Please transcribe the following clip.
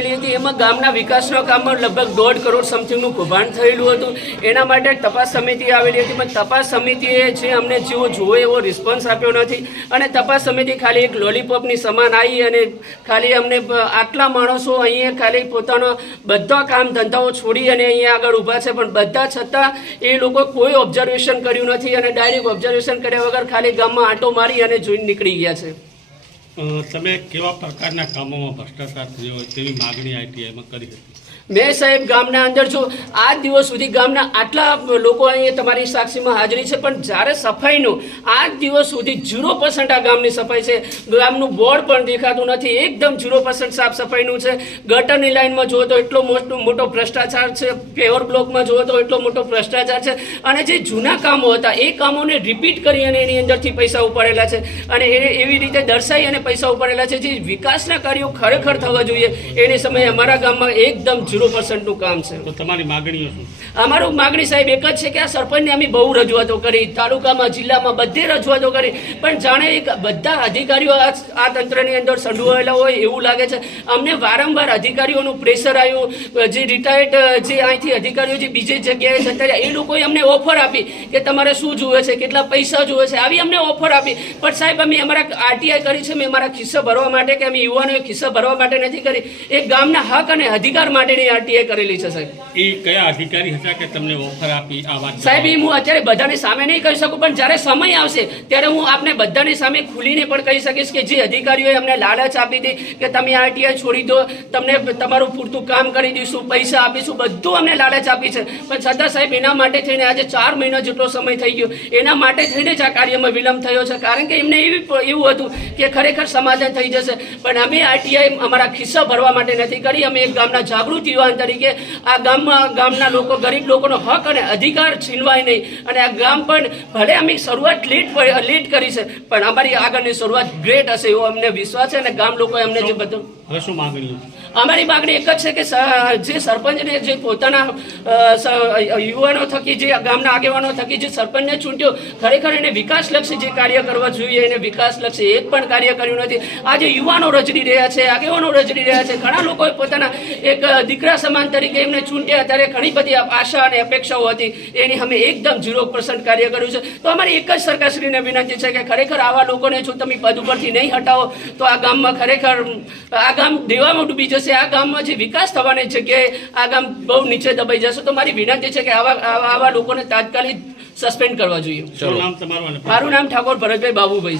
કરેલી હતી. એમાં ગામના વિકાસના કામમાં લગભગ દોઢ કરોડ સમથિંગનું કૌભાંડ થયેલું હતું. એના માટે તપાસ સમિતિ આવેલી હતી. પણ તપાસ સમિતિએ જે અમને જેવો જોવે એવો રિસ્પોન્સ આપ્યો નથી. અને તપાસ સમિતિ ખાલી એક લોલીપોપની સમાન આવી અને ખાલી અમને આટલા માણસો અહીંયા ખાલી પોતાનો બધા કામ ધંધાઓ છોડી અને અહીંયા આગળ ઊભા છે. પણ બધા છતાં એ લોકો કોઈ ઓબ્ઝર્વેશન કર્યું નથી અને ડાયરેક્ટ ઓબ્ઝર્વેશન કર્યા વગર ખાલી ગામમાં આંટો મારી અને જોઈને નીકળી ગયા છે. તમે કેવા પ્રકારના કામોમાં ભ્રષ્ટાચાર થયો હોય તેવી માગણી આઈટીઆઈમાં કરી હતી? મેં સાહેબ ગામના અંદર છું. આજ દિવસ સુધી ગામના આટલા લોકો અહીંયા તમારી સાક્ષીમાં હાજરી છે, પણ જ્યારે સફાઈનું, આજ દિવસ સુધી ઝીરો પર્સન્ટ આ ગામની સફાઈ છે. ગામનું બોર્ડ પણ દેખાતું નથી. એકદમ ઝીરો પર્સન્ટ સાફ સફાઈનું છે. ગટરની લાઈનમાં જુઓ તો એટલો મોટો મોટો ભ્રષ્ટાચાર છે. પેવર બ્લોકમાં જુઓ તો એટલો મોટો ભ્રષ્ટાચાર છે. અને જે જૂના કામો હતા, એ કામોને રિપીટ કરી અને એની અંદરથી પૈસા ઉપાડેલા છે. અને એ એવી રીતે દર્શાવી અને પૈસા ઉપાડેલા છે જે વિકાસના કાર્યો ખરેખર થવા જોઈએ એને સમયે અમારા ગામમાં એકદમ ઝીરો પર્સન્ટનું કામ છે. તો તમારી માગણીઓ શું? અમારું માગણી સાહેબ એક જ છે કે આ સરપંચને અમે બહુ રજૂઆતો કરી તાલુકામાં જિલ્લામાં બધે રજૂઆતો કરી પણ જાણે એક બધા અધિકારીઓ આ આ તંત્રની અંદર સંડોવાયેલા હોય એવું લાગે છે. અમને વારંવાર અધિકારીઓનું પ્રેશર આવ્યું જે રિટાયર્ડ જે અહીંથી અધિકારીઓ જે બીજી જગ્યાએ જતા રહ્યા એ લોકોએ અમને ઓફર આપી કે તમારે શું જુએ છે કેટલા પૈસા જુએ છે આવી અમને ઓફર આપી. પણ સાહેબ અમે અમારા આરટીઆઈ કરી છે મેં અમારા ખિસ્સા ભરવા માટે કે અમે યુવાનોએ ખિસ્સા ભરવા માટે નથી કરી. એ ગામના હક અને અધિકાર માટેની આરટીઆઈ કરેલી છે સાહેબ. એ કયા અધિકારી હતા કે તમને ઓફર આપી આ વાત? સાહેબ એ હું અત્યારે બધાની સામે નહીં કહી શકું પણ જ્યારે સમય આવશે ત્યારે હું આપને બધાની સામે ખુલીને પણ કહી શકીશ કે જે અધિકારીઓએ અમને લાલચ આપી હતી કે તમે આરટીઆઈ છોડી દો તમને તમારું પૂરતું કામ કરી દઈશું પૈસા આપીશું બધું અમને લાલચ આપી છે. પણ છતાં સાહેબ એના માટે થઈને આજે ચાર મહિના જેટલો સમય થઈ ગયો. એના માટે થઈને જ આ કાર્યમાં વિલંબ થયો છે. કારણ કે એમને એવી એવું હતું કે ખરેખર સમાધાન થઈ જશે. પણ અમે આરટીઆઈ અમારા ખિસ્સા ભરવા માટે નથી કરી. અમે એક ગામના જાગૃત યુવાન તરીકે આ ગામમાં ગામના લોકો ગરીબ લોકોનો હક અને અધિકાર છીનવાય નહીં. અને આ ગામ પણ ભલે અમે શરૂઆત લેટ લેટ કરી છે પણ અમારી આગળની શરૂઆત ગ્રેટ હશે એવો અમને વિશ્વાસ છે અને ગામ લોકોએ અમને જે બધું હવે શું માગણીઓ અમારી માગણી એક જ છે કે જે સરપંચને જે પોતાના યુવાનો થકી જે ગામના આગેવાનો થકી જે સરપંચને ચૂંટ્યો, ખરેખર એને વિકાસલક્ષી જે કાર્ય કરવા જોઈએ, એને વિકાસલક્ષી એક પણ કાર્ય કર્યું નથી. આજે યુવાનો રજડી રહ્યા છે, આગેવાનો રજડી રહ્યા છે, ઘણા લોકોએ પોતાના એક દીકરા સમાન તરીકે એમને ચૂંટ્યા, ત્યારે ઘણી બધી આશા અને અપેક્ષાઓ હતી. એની અમે એકદમ ઝીરો પર્સન્ટ કાર્ય કર્યું છે. તો અમારી એક જ સરકારશ્રીને વિનંતી છે કે ખરેખર આવા લોકોને જો તમે પદ ઉપરથી નહીં હટાવો, તો આ ગામમાં ખરેખર, આ ગામ દેવામાં ડૂબી જશે. આ ગામમાં જે વિકાસ થવાની જગ્યાએ આ ગામ બહુ નીચે દબાઈ જશે. તો મારી વિનંતી છે કે આવા આવા લોકોને તાત્કાલિક સસ્પેન્ડ કરવા જોઈએ. શું નામ તમારું અને મારું નામ ઠાકોર ભરતભાઈ બાબુભાઈ